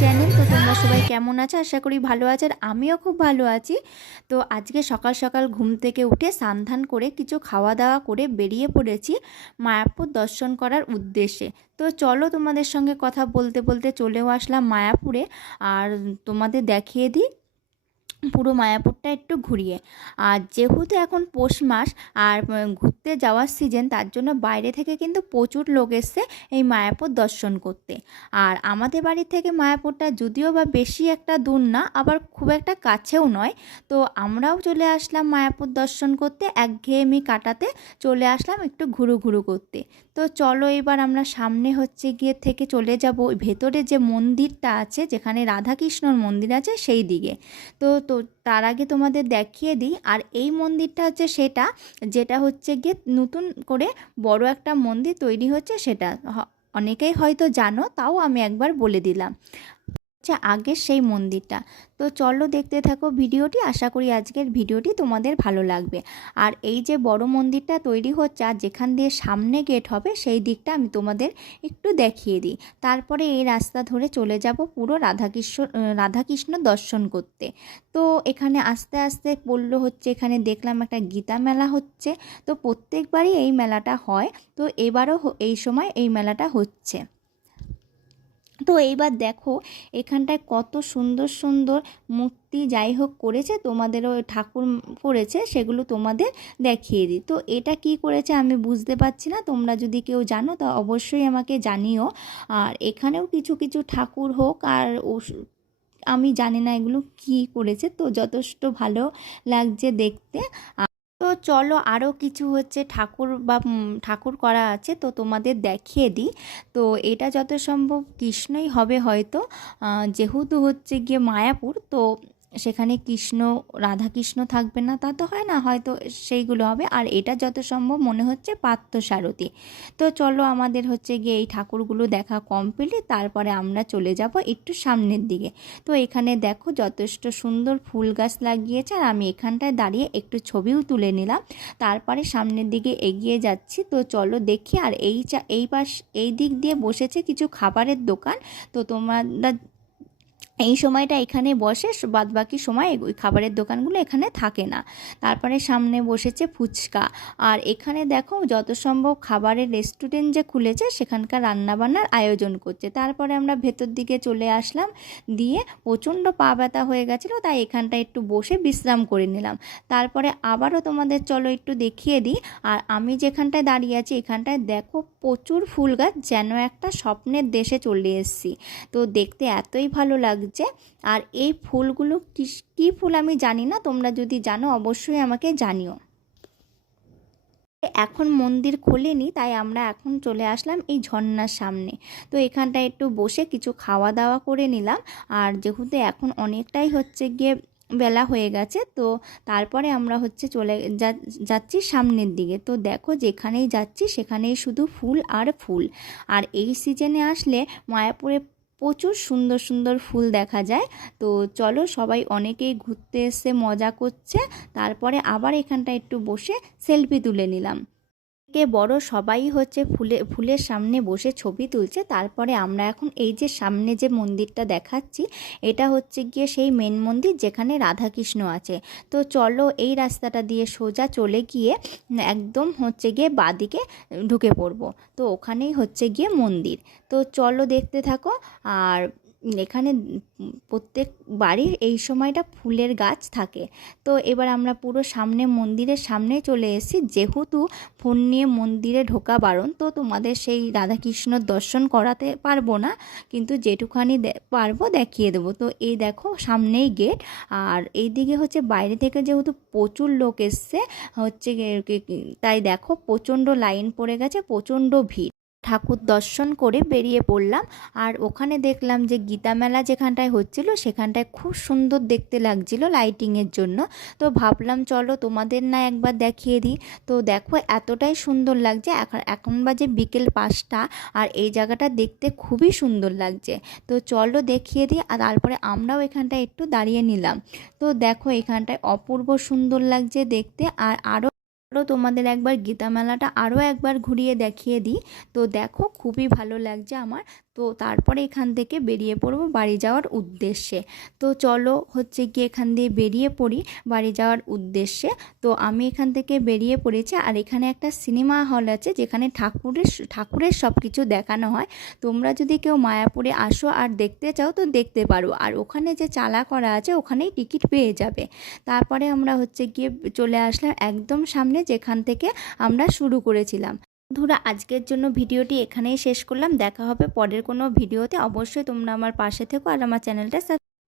Channel. তো তোমরা সবাই কেমন আছো? আশা করি ভালো আছো। আর আমিও খুব ভালো আছি। তো আজকে সকাল সকাল ঘুম থেকে উঠে সান্ধান করে কিছু খাওয়া দাওয়া করে বেরিয়ে পড়েছি মায়াপুর দর্শন করার উদ্দেশ্যে। তো চলো তোমাদের সঙ্গে কথা বলতে বলতে চলেও আসলাম মায়াপুরে। আর তোমাদের দেখিয়ে দিই পুরো মায়াপুরটা একটু ঘুরিয়ে। আর যেহেতু এখন পৌষ মাস, আর ঘুরতে যাওয়ার সিজন তার জন্য বাইরে থেকে কিন্তু প্রচুর লোক এসছে এই মায়াপুর দর্শন করতে। আর আমাদের বাড়ি থেকে মায়াপুরটা যদিও বা বেশি একটা দূর না, আবার খুব একটা কাছেও নয়। তো আমরাও চলে আসলাম মায়াপুর দর্শন করতে, একঘেয়েমি কাটাতে চলে আসলাম একটু ঘুরু ঘুরু করতে। তো চলো এবার আমরা সামনে হচ্ছে গিয়ে থেকে চলে যাব। ভেতরে যে মন্দিরটা আছে, যেখানে রাধাকৃষ্ণর মন্দির আছে, সেই দিকে। তো তো তার আগে তোমাদের দেখিয়ে দিই। আর এই মন্দিরটা হচ্ছে সেটা, যেটা হচ্ছে গিয়ে নতুন করে বড় একটা মন্দির তৈরি হচ্ছে সেটা। অনেকেই হয়তো জানো, তাও আমি একবার বলে দিলাম। হচ্ছে আগের সেই মন্দিরটা। তো চলো দেখতে থাকো ভিডিওটি, আশা করি আজকের ভিডিওটি তোমাদের ভালো লাগবে। আর এই যে বড় মন্দিরটা তৈরি হচ্ছে আর যেখান দিয়ে সামনে গেট হবে সেই দিকটা আমি তোমাদের একটু দেখিয়ে দিই। তারপরে এই রাস্তা ধরে চলে যাব পুরো রাধাকৃষ্ণ রাধাকৃষ্ণ দর্শন করতে। তো এখানে আস্তে আস্তে পড়ল হচ্ছে, এখানে দেখলাম একটা গীতা মেলা হচ্ছে। তো প্রত্যেকবারই এই মেলাটা হয়। তো এবারও এই সময় এই মেলাটা হচ্ছে। তো এইবার দেখো, এখানটায় কত সুন্দর সুন্দর মূর্তি যাই হোক করেছে, তোমাদেরও ঠাকুর করেছে, সেগুলো তোমাদের দেখিয়ে দিই। তো এটা কি করেছে আমি বুঝতে পারছি না, তোমরা যদি কেউ জানো তা অবশ্যই আমাকে জানিও। আর এখানেও কিছু কিছু ঠাকুর হোক আর আমি জানি না এগুলো কি করেছে, তো যথেষ্ট ভালো লাগছে দেখতে। চলো আরও কিছু হচ্ছে ঠাকুর বা ঠাকুর করা আছে, তো তোমাদের দেখিয়ে দিই। তো এটা যত সম্ভব কৃষ্ণই হবে হয়তো। যেহেতু হচ্ছে গিয়ে মায়াপুর, তো সেখানে কৃষ্ণ, রাধাকৃষ্ণ থাকবে না, তা তো হয় না, হয়তো সেইগুলো হবে। আর এটা যত সম্ভব মনে হচ্ছে পার্থসারথী তো চলো আমাদের হচ্ছে গিয়ে এই ঠাকুরগুলো দেখা কমপ্লিট তারপরে আমরা চলে যাব একটু সামনের দিকে। তো এখানে দেখো যথেষ্ট সুন্দর ফুল গাছ লাগিয়েছে, আর আমি এখানটায় দাঁড়িয়ে একটু ছবিও তুলে নিলাম। তারপরে সামনের দিকে এগিয়ে যাচ্ছি, তো চলো দেখি। আর এই চা, এই পাশ, এই দিক দিয়ে বসেছে কিছু খাবারের দোকান। তো তোমরা এই সময়টা এখানে বসে বাদ বাকি সময় ওই খাবারের দোকানগুলো এখানে থাকে না। তারপরে সামনে বসেছে ফুচকা। আর এখানে দেখো যত সম্ভব খাবারের রেস্টুরেন্ট যে খুলেছে, সেখানকার রান্নাবান্নার আয়োজন করছে। তারপরে আমরা ভেতর দিকে চলে আসলাম, দিয়ে প্রচণ্ড পা ব্যথা হয়ে গেছিল, তাই এখানটায় একটু বসে বিশ্রাম করে নিলাম। তারপরে আবারও তোমাদের চলো একটু দেখিয়ে দিই। আর আমি যেখানটায় দাঁড়িয়ে আছি, এখানটায় দেখো প্রচুর ফুল গাছ, যেন একটা স্বপ্নের দেশে চলে এসেছি। তো দেখতে এতই ভালো লাগছে। আর এই ফুলগুলো কী কী ফুল আমি জানি না, তোমরা যদি জানো অবশ্যই আমাকে জানিও। এখন মন্দির খোলেনি, তাই আমরা এখন চলে আসলাম এই ঝর্ণার সামনে। তো এখানটায় একটু বসে কিছু খাওয়া দাওয়া করে নিলাম। আর যেহেতু এখন অনেকটাই হচ্ছে গিয়ে বেলা হয়ে গেছে, তো তারপরে আমরা হচ্ছে চলে যাচ্ছি সামনের দিকে। তো দেখো যেখানেই যাচ্ছি সেখানেই শুধু ফুল আর ফুল। আর এই সিজনে আসলে মায়াপুরে প্রচুর সুন্দর সুন্দর ফুল দেখা যায়। তো চলো সবাই অনেকেই ঘুরতে এসে মজা করছে। তারপরে আবার এখানটা একটু বসে সেলফি তুলে নিলাম। কে বড় সবাই হচ্ছে ফুলে, ফুলের সামনে বসে ছবি তুলছে। তারপরে আমরা এখন এই যে সামনে যে মন্দিরটা দেখাচ্ছি, এটা হচ্ছে গিয়ে সেই মেন মন্দির যেখানে রাধাকৃষ্ণ আছে। তো চলো এই রাস্তাটা দিয়ে সোজা চলে গিয়ে একদম হচ্ছে গিয়ে বাদিকে ঢুকে পড়ব। তো ওখানেই হচ্ছে গিয়ে মন্দির। তো চলো দেখতে থাকো। আর এখানে প্রত্যেক বাড়ির এই সময়টা ফুলের গাছ থাকে। তো এবার আমরা পুরো সামনে মন্দিরের সামনে চলে এসেছি। যেহেতু ফোন নিয়ে মন্দিরে ঢোকা বারণ, তো তোমাদের সেই রাধাকৃষ্ণর দর্শন করাতে পারব না। কিন্তু যেটুখানি পারব দেখিয়ে দেবো। তো এই দেখো সামনেই গেট। আর এই দিকে হচ্ছে বাইরে থেকে যেহেতু প্রচুর লোক এসছে, হচ্ছে তাই দেখো প্রচণ্ড লাইন পড়ে গেছে, প্রচণ্ড ভিড়। ঠাকুর দর্শন করে বেরিয়ে পড়লাম। আর ওখানে দেখলাম যে গীতা মেলা যেখানটায় হচ্ছিল, সেখানটায় খুব সুন্দর দেখতে লাগছিল লাইটিংয়ের জন্য। তো ভাবলাম, চলো তোমাদের না একবার দেখিয়ে দিই। তো দেখো এতটাই সুন্দর লাগছে। এখন এখন বাজে বিকেল পাঁচটা আর এই জায়গাটা দেখতে খুবই সুন্দর লাগছে। তো চলো দেখিয়ে দিই আর তারপরে আমরাও এখানটায় একটু দাঁড়িয়ে নিলাম। তো দেখো এখানটায় অপূর্ব সুন্দর লাগছে দেখতে। আর আরও আরও তোমাদের একবার গীতা মেলাটা আরও একবার ঘুরিয়ে দেখিয়ে দিই। তো দেখো, খুবই ভালো লাগছে আমার। তো তারপরে এখান থেকে বেরিয়ে পড়ব বাড়ি যাওয়ার উদ্দেশ্যে। তো চলো হচ্ছে গিয়ে এখান দিয়ে বেরিয়ে পড়ি বাড়ি যাওয়ার উদ্দেশ্যে। তো আমি এখান থেকে বেরিয়ে পড়েছি আর এখানে একটা সিনেমা হল আছে যেখানে ঠাকুরের ঠাকুরের সব কিছু দেখানো হয়। তোমরা যদি কেউ মায়াপুরে আসো আর দেখতে চাও তো দেখতে পারো। আর ওখানে যে চালা করা আছে ওখানেই টিকিট পেয়ে যাবে। তারপরে আমরা হচ্ছে গিয়ে চলে আসলাম একদম সামনে যেখান থেকে আমরা শুরু করেছিলাম। বন্ধুরা, আজকের জন্য ভিডিওটি এখানেই শেষ করলাম। দেখা হবে পরের কোনো ভিডিওতে। অবশ্যই তোমরা আমার পাশে থেকো আর আমার চ্যানেলটা